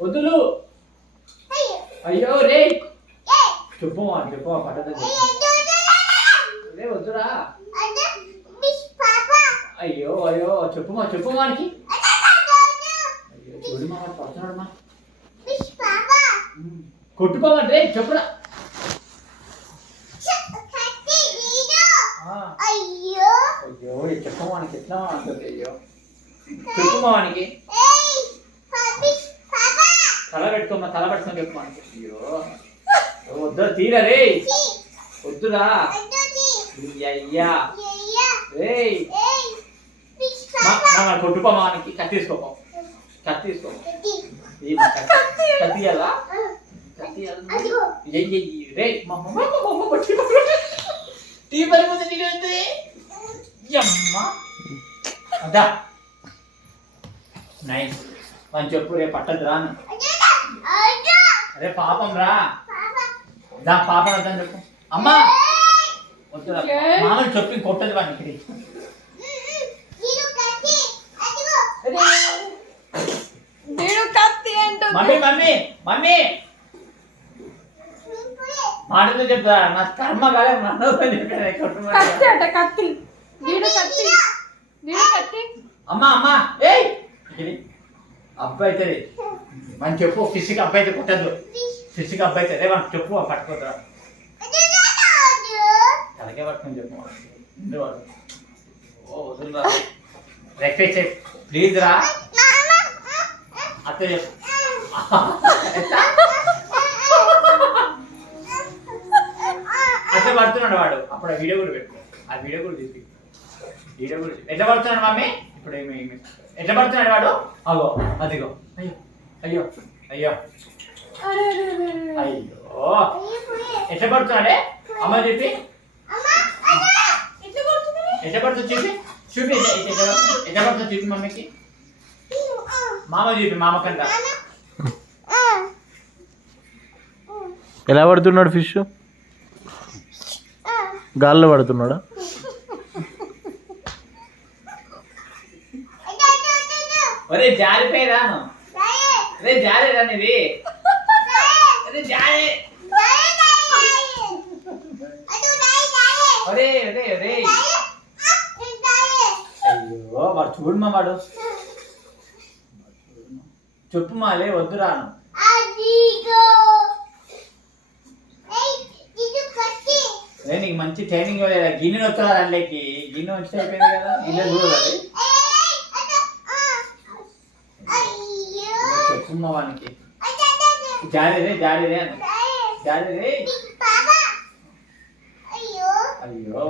వద్దులు. అయ్యో రే చెప్పు పట్టదు రే వద్దురా. అయ్యో చెప్పు వానికి. అయ్యో చూడు మా పడుతున్నాడు మా. కొట్టుకోమంటే చెప్పురా. అయ్యో చెప్పవానికి ఎట్లా అంటుంది. అయ్యో చెప్పుకోవానికి. తల పెట్టుకొని చెప్పమానికి. అయ్యో వద్దురా తీరా రే వద్దురా. అయ్యా రే కొట్టుకోమానికి. కత్తి తీసుకోపో కత్తియాలా రే టీ పడిపోతే నీకు అదా నైస్ అని చెప్పు. రేపు పట్టదు రాను. అరే పాపం రా దా పాపం వద్దని చెప్పు. అమ్మా వద్దురా మామూలు చెప్పి కొట్టదు వానికి. మమ్మీ మాటతో చెప్తా. నా కర్మ కాలే అమ్మా ఏ అబ్బాయి అవుతుంది మనం చెప్పు. ఫిష్కి అబ్బాయి అయితే కొట్టద్దు. ఫిష్కి అబ్బాయి అయితే రే మనం చెప్పు పట్టుకోద్దా. తలకే పట్టుకొని చెప్పు. ఓ వదులురా రెక్వెస్ట్ ప్లీజ్ రా అత్త చెప్పు. అట్లా పడుతున్నాడు వాడు. అప్పుడు ఆ వీడియో కూడా పెట్టుకో. ఆ వీడియో కూడా తీసి ఎట్లా పడుతున్నాడు మమ్మీ. ఇప్పుడు ఏమి ఎట్లా పడుతున్నాడు వాడు. అగో అదిగో. అయ్యో అయ్యో ఎట్లా పడుతున్నాడే అమ్మ చెప్పి. ఎట్లా పడుతుంది చూపి ఎట్లా పడుతుంది చూపి మమ్మీకి. మామ చూపి మామ కంట. ఎలా పడుతున్నాడు ఫిష్. గాల్లో పడుతున్నాడా. ఒరే జారిపోయిరాను. అరే జారే రానిది. అరే జారే ఒరే ఒరే ఒరే. అయ్యో వాడు చూడమా వాడు. చెప్పు మాలే వద్దు రాను. నీకు మంచి ట్రైనింగ్ ఇవ్వలేదా. గిన్నె వస్తున్నా దాంట్లోకి. గిన్నె వచ్చి అయిపోయింది కదా. గిన్నె చూడాలి. చెప్పుమ్మా వానికి. జారే అని జారే. అయ్యో